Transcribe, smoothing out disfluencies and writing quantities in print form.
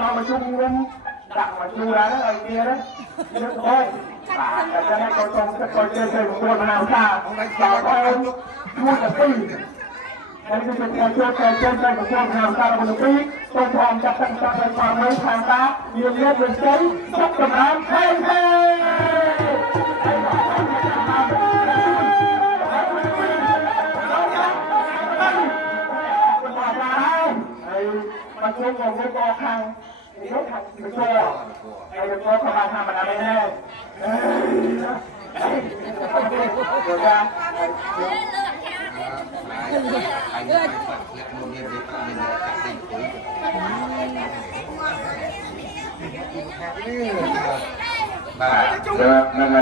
มาประชุมกันดักมาดูแลแล้วไอเดียนะเยอะโอ้ยแต่จะให้คนตรงจะคอยเจอคนมานาวชาต่อไปพูดกับปีนั่นคือเป็นการช่วยการเจอใจของคนมานาวชาคนปีต้นทองจะตั้งใจความไว้ทางตาเรียนเรียนเป็นใจสักกำลังให้มันช่วยงงช่วยกอทางนี่เขาทำไปช่วยไอ้ตัวเขามาทำมันอะไรแน่เดี๋ยวจะบ้าเดี๋ยวนั่นไง